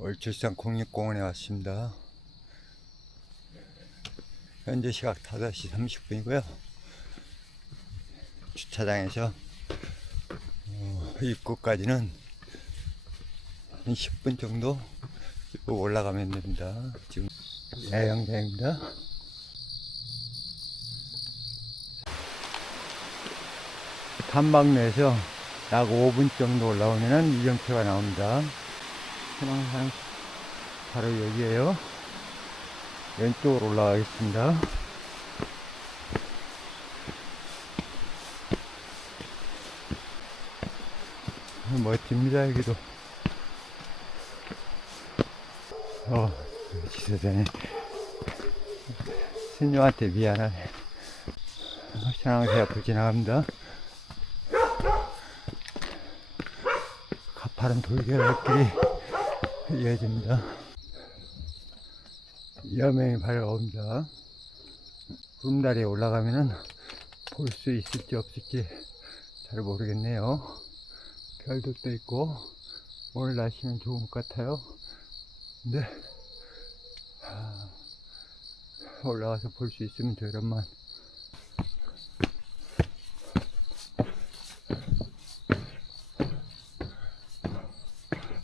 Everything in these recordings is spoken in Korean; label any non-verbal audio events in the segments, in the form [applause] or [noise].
월출산 국립공원에 왔습니다. 현재 시각 5시 30분이고요. 주차장에서 어, 입구까지는 한 10분 정도 쭉 올라가면 됩니다. 지금 야영장입니다. 탐방로에서 약 5분 정도 올라오면 이정표가 나옵니다. 희망산 바로 여기에요. 왼쪽으로 올라가겠습니다. 멋집니다, 여기도. 어, 지세대네. 스님한테 미안하네. 신앙새 앞을 지나갑니다. 가파른 돌계랄길이 [laughs] 이어집니다. 여명이 밝아옵니다. 구름다리에 올라가면은 볼 수 있을지 없을지 잘 모르겠네요. 별들도 있고 오늘 날씨는 좋은 것 같아요. 근데 하, 올라가서 볼 수 있으면 되련만.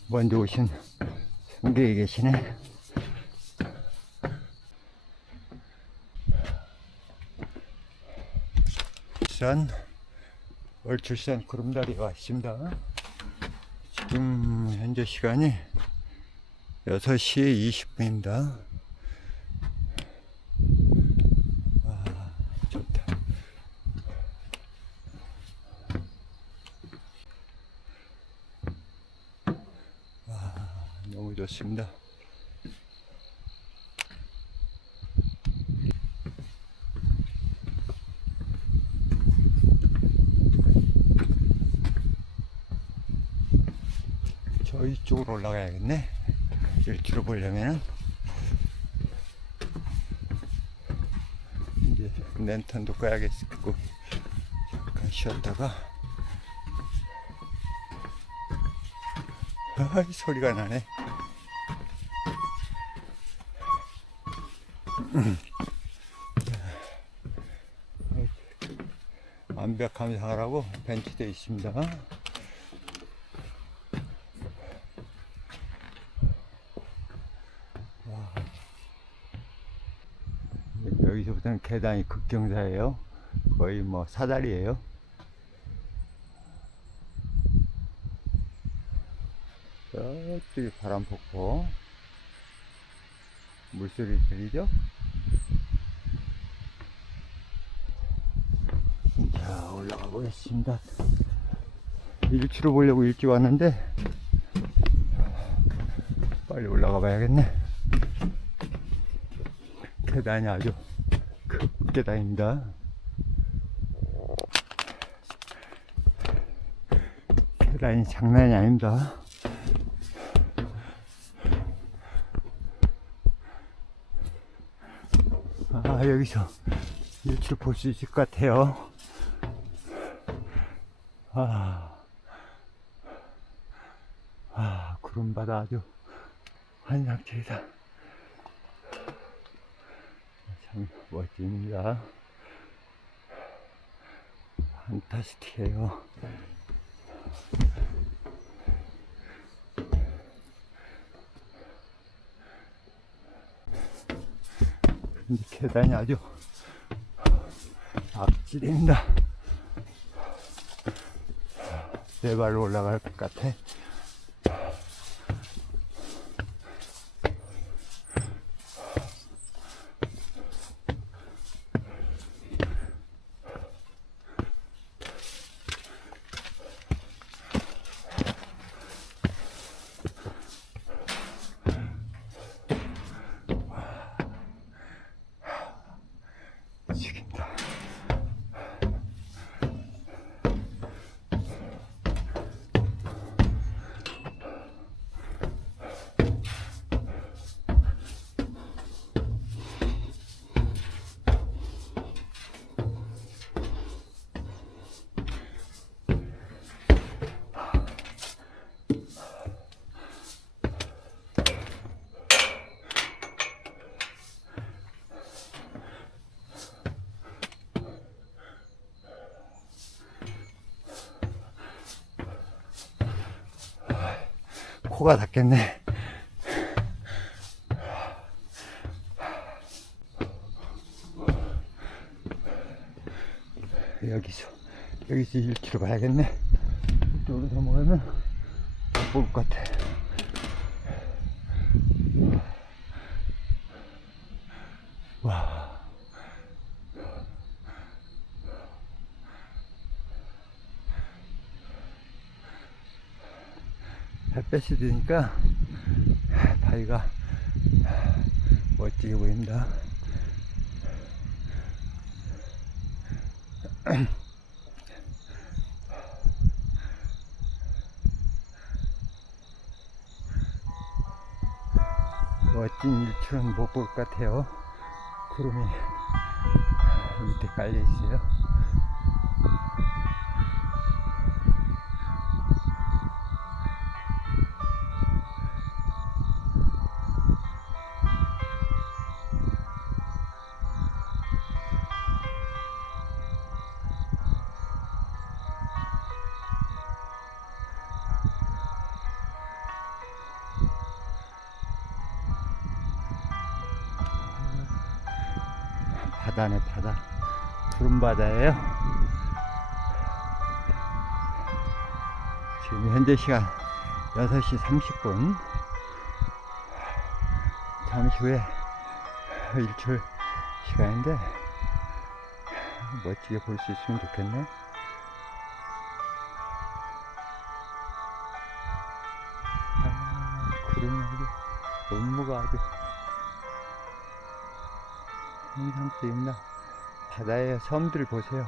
먼저 오신 승객이 계시네. 산 월출산 구름다리에 왔습니다. 지금 현재 시간이 6시 20분입니다. 와, 좋다. 와, 너무 좋습니다. 저희 쪽으로 올라가야겠네. 일주로 보려면은 이제 랜턴도 꺼야겠고 잠깐 쉬었다가 아이 소리가 나네. 완벽한 상하라고 벤치되어 있습니다. 여기서부터는 계단이 극경사예요. 거의 뭐 사다리예요. 저쪽이 바람폭포. 물소리 들리죠? 자, 올라가 보겠습니다. 일치로 보려고 일찍 왔는데, 빨리 올라가 봐야겠네. 계단이 아주 급계단입니다. 계단이 장난이 아닙니다. 아, 여기서 일출 볼 수 있을 것 같아요. 아, 아, 구름바다 아주 환상적이다. 참 멋집니다. 판타스틱해요. 근데 계단이 아주 악질입니다. 네 발로 올라갈 것 같아. 코가 닿겠네. 여기서, 여기서 일치로 가야겠네. 이쪽으로 넘어가면 못 볼 것 같아. 와. 햇볕이 드니까 바위가 멋지게 보인다. 멋진 일출은 못 볼 것 같아요. 구름이 밑에 깔려 있어요. 바다예요. 지금 현재 시간 6시 30분. 잠시 후에 일출 시간인데 멋지게 볼 수 있으면 좋겠네. 아, 구름이 아주 업무가 아주 항상 쓰입니다. 바다의 섬들 보세요.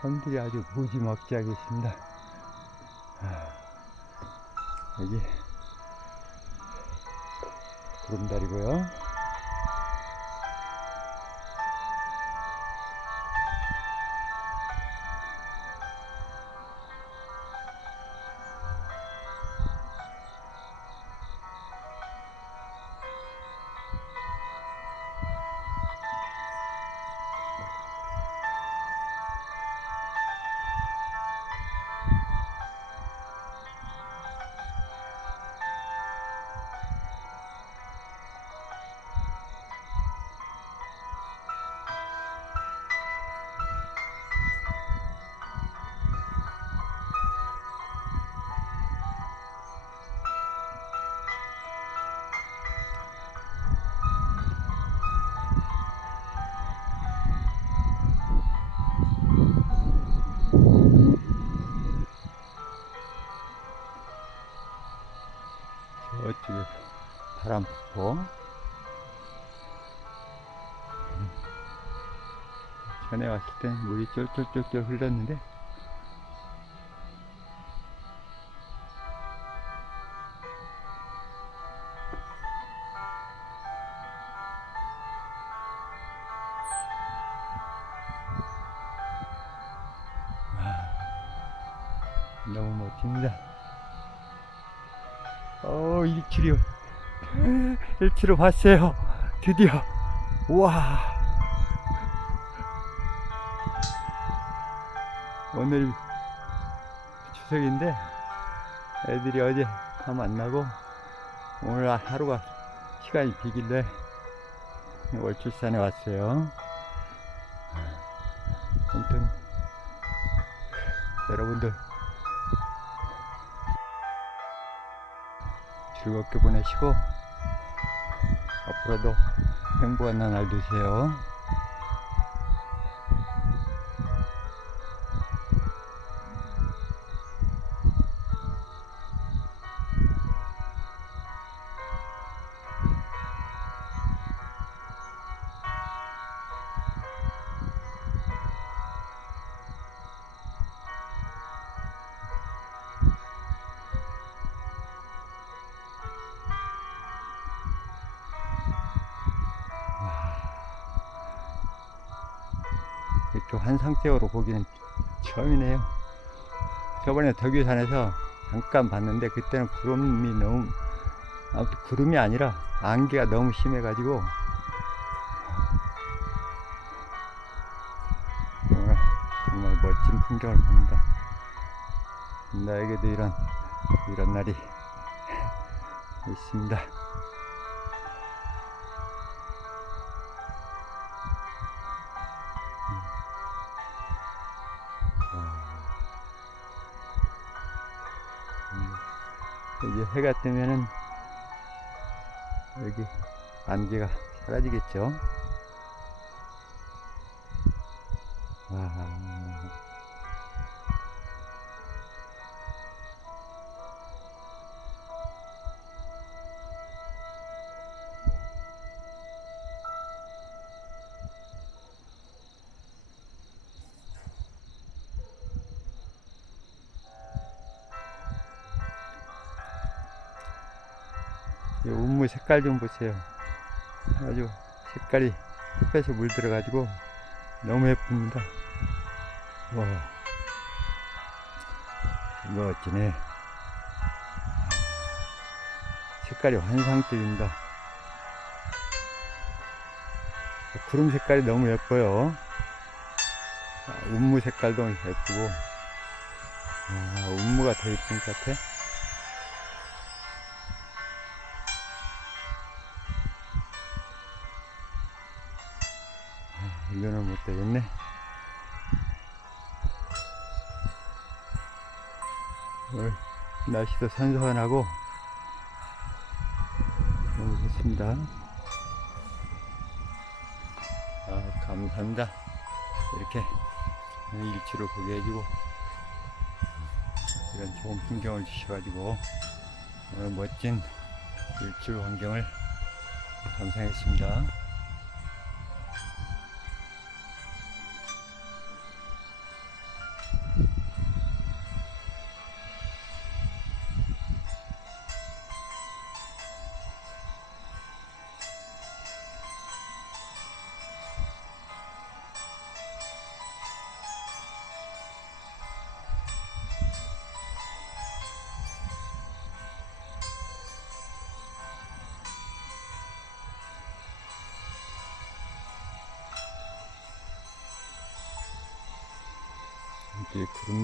섬들이 아주 무지막지하게 있습니다. 아, 여기 구름다리고요. 바람 불고 전에 왔을 땐 물이 쫄쫄쫄쫄 흘렀는데 와, 너무 멋집니다. 어, 일출이요. 일출을 봤어요. 드디어. 우와. 오늘 추석인데 애들이 어제 다 만나고 오늘 하루가 시간이 비길래 월출산에 왔어요. 아무튼 여러분들 즐겁게 보내시고 앞으로도 행복한 날 되세요. 이렇게 환상적으로 보기는 처음이네요. 저번에 덕유산에서 잠깐 봤는데 그때는 구름이 너무 아무튼 구름이 아니라 안개가 너무 심해가지고 정말, 정말 멋진 풍경을 봅니다. 나에게도 이런 이런 날이 [laughs] 있습니다. 해가 뜨면은 여기 안개가 사라지겠죠. 색깔 좀 보세요. 아주 색깔이 햇볕에 물들어가지고 너무 예쁩니다. 와, 멋지네. 색깔이 환상적입니다. 구름 색깔이 너무 예뻐요. 아, 운무 색깔도 예쁘고, 아, 운무가 더 예쁜 것 같아. 되겠네. 오늘 날씨도 선선하고 너무 좋습니다. 아, 감사합니다. 이렇게 일치로 보게 해주고 이런 좋은 풍경을 주셔가지고 오늘 멋진 일출 환경을 감상했습니다.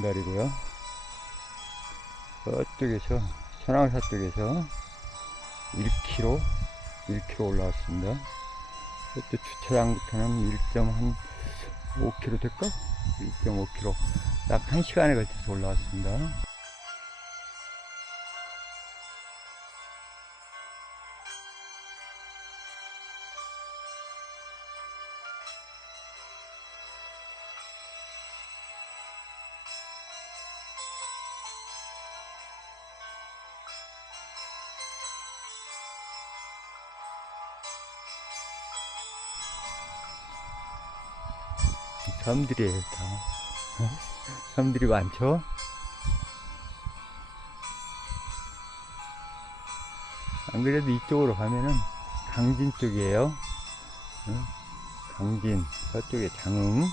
구름다리고요. 저쪽에서 천왕사 쪽에서 1km, 1km 올라왔습니다. 저쪽 주차장부터는 1.5km 될까? 1.5km. 약 1시간에 걸쳐서 올라왔습니다. 섬들이에요, 다. 어? 섬들이 많죠? 안 그래도 이쪽으로 가면은 강진 쪽이에요. 어? 강진, 저쪽에 장흥.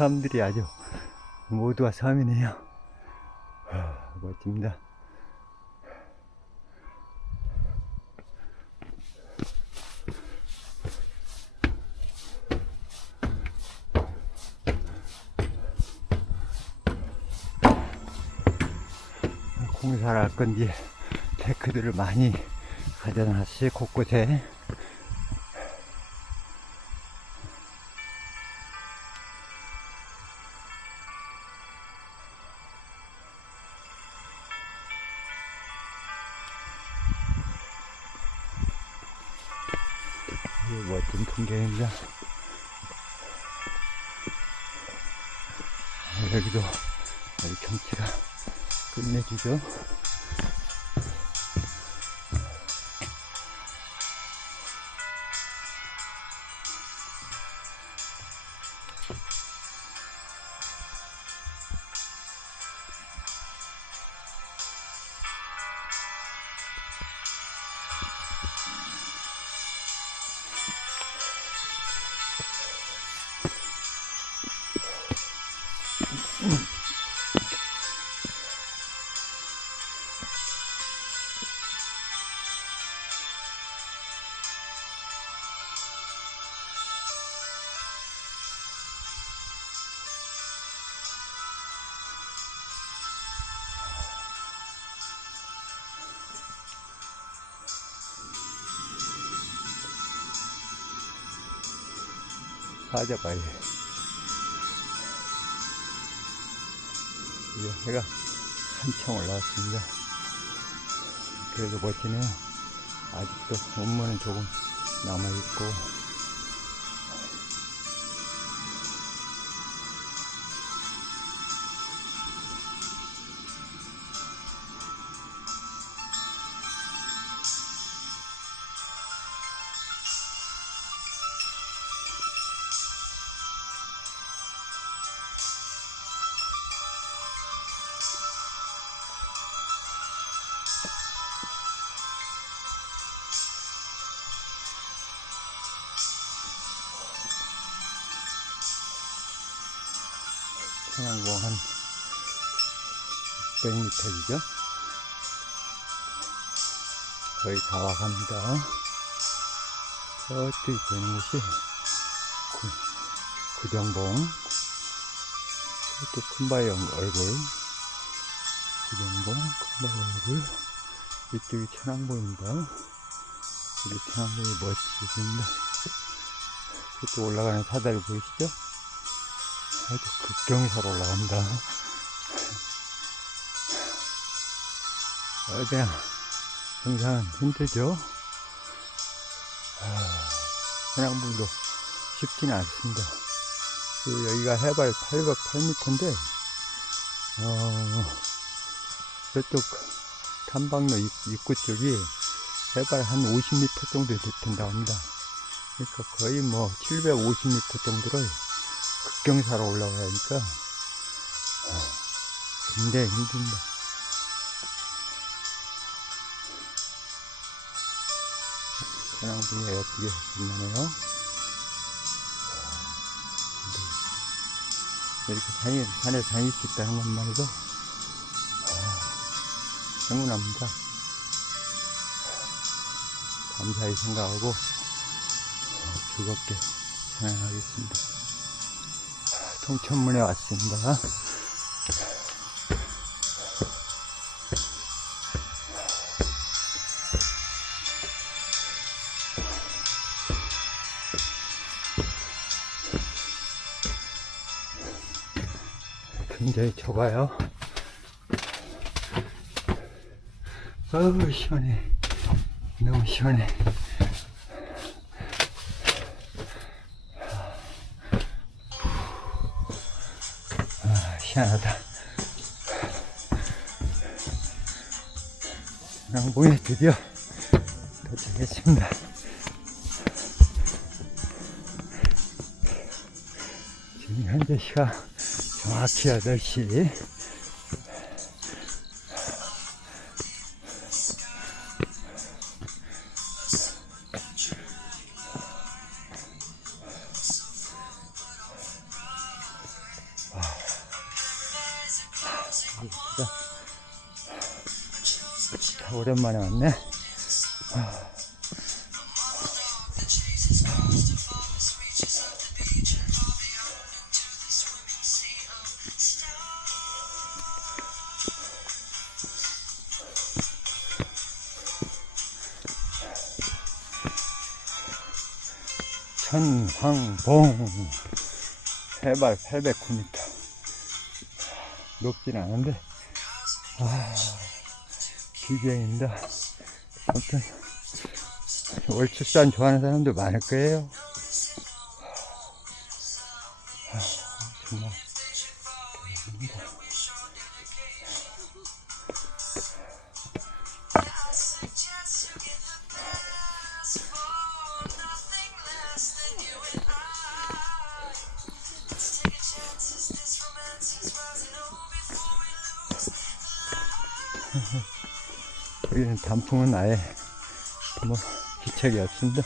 아, 섬들이 아주 모두가 섬이네요. 아, 멋집니다. 공사를 할 건지 데크들을 많이 가져놨어요 곳곳에 건네주죠. Mm-hmm. 져봐야 돼. 이제 해가 한참 올라왔습니다. 그래도 멋지네요. 아직도 온무는 조금 남아있고. 천왕봉 한 100m이죠? 거의 다 와갑니다. 저쪽에 보이는 곳이 구, 구정봉. 저쪽 큰바위 얼굴. 구정봉, 큰바위 얼굴. 이쪽이 천왕봉입니다. 여기 천왕봉이 멋지습니다. 저쪽 올라가는 사다리 보이시죠? 아주 극경사로 올라간다. 어디나 등산은 힘들죠? 해낭봉도 쉽지는 않습니다. 그 여기가 해발 808m인데, 어, 저쪽 탐방로 입- 입구 쪽이 해발 한 50m 정도 된다고 합니다. 그러니까 거의 뭐 750m 정도를 극경사로 올라가야 하니까 아, 굉장히 힘듭니다. 천왕봉이 예쁘게 빛나네요. 이렇게 산에, 산에 다닐 수 있다는 것만 해도 아, 행운합니다. 감사히 생각하고 어, 즐겁게 찬양하겠습니다. 통천문에 왔습니다. 굉장히 좁아요. 어우, 시원해. 너무 시원해. 희한하다. 양봉에 드디어 도착했습니다. 지금 현재 시각 정확히 8시. 오랜만에 왔네. 천황봉 해발 809m 높진 않은데. 아 비경입니다. 아무튼 월출산 좋아하는 사람도 많을 거예요. 아, 정말 단풍은 아예 뭐 기척이 없습니다.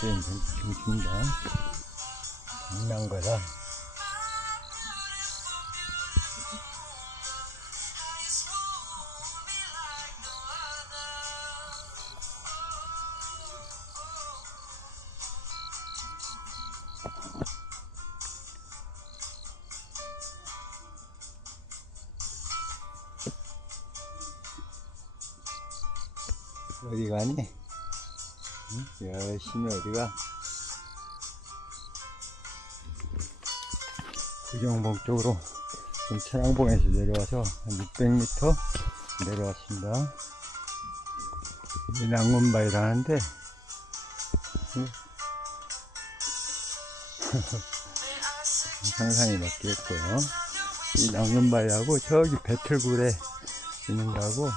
게임 중입니다. 장난 거다. 열심히 어디가? 구정봉 쪽으로 지금 천왕봉에서 내려와서 한 600m 내려왔습니다. [laughs] 이 낭문바위라는데 응? 상상이 맞겠고요. 이 낭문바위하고 저기 배틀굴에 있는 거하고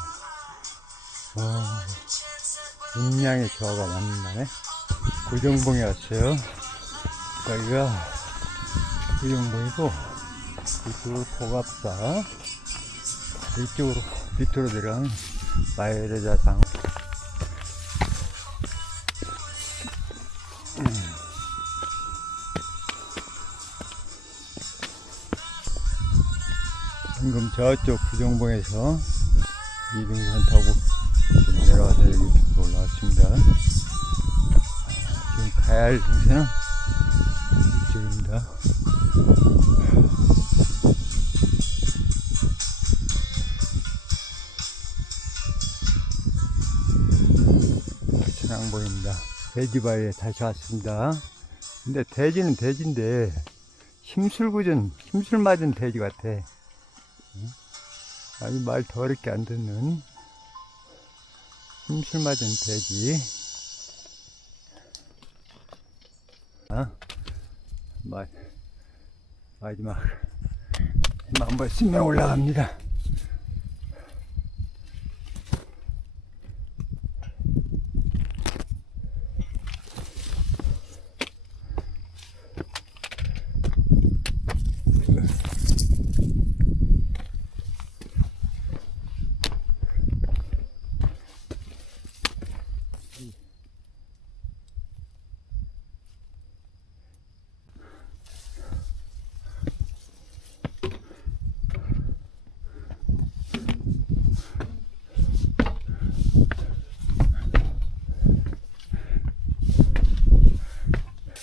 와, 음양의 조화가 맞는다네. 구정봉에 왔어요. 여기가 구정봉이고, 이쪽으로 포갑사, 이쪽으로 밑으로 내려가는 마이레자상. 방금 저쪽 구정봉에서 이등산 타고 내려와서 여기 올라왔습니다. 가야 할 등산은 이쪽입니다. 천왕봉입니다. 돼지바위에 다시 왔습니다. 근데 돼지는 돼지인데 힘술궂은 힘술 맞은 돼지 같아. 응? 아니 말 더럽게 안 듣는 힘술 맞은 돼지. 아, 마, 마지막 한번 쓰면 올라갑니다.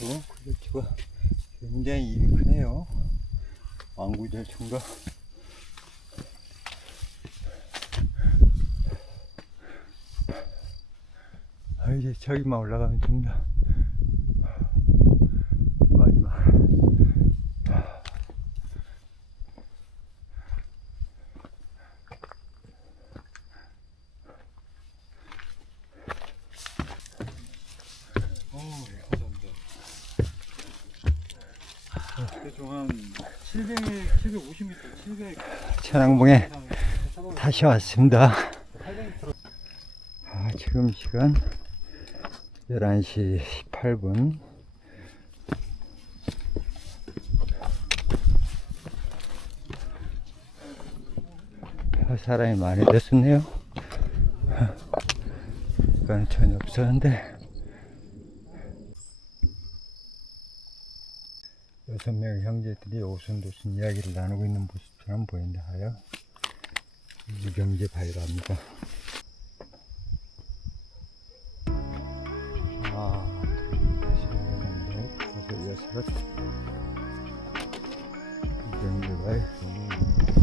어, 구절초가 굉장히 입이 크네요. 왕구절초인가? 아, 이제 저기만 올라가면 됩니다. 마지막. 어, 예, 감사합니다. 대충 한 700, 750m, 700 천왕봉에 다시 왔습니다. 800m 아, 지금 시간 11시 18분. 아, 사람이 많이 됐었네요. 아까는 전혀 없었는데. 여섯 명의 형제들이 오순도순 이야기를 나누고 있는 모습처럼 보인다 하여 유경제 발가입니다. 아, 넷, 다섯, 여섯. 유경제발. 아,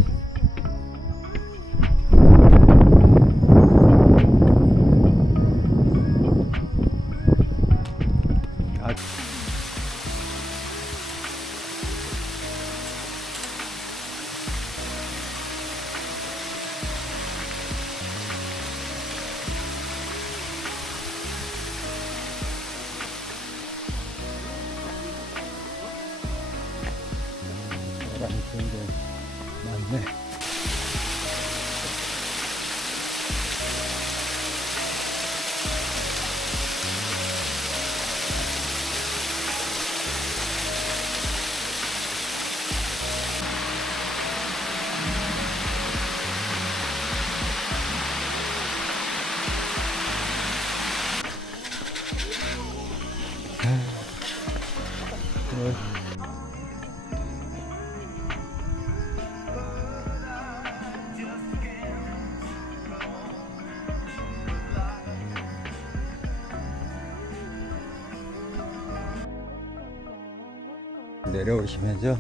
내려오시면서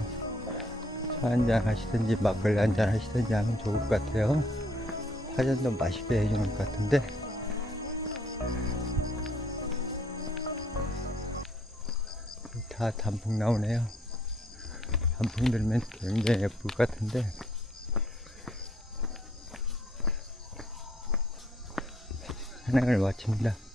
차 한잔 하시든지 막걸리 한잔 하시든지 하면 좋을 것 같아요. 파전도 맛있게 해주는 것 같은데 다 단풍 나오네요. 단풍 들면 굉장히 예쁠 것 같은데 산행을 마칩니다.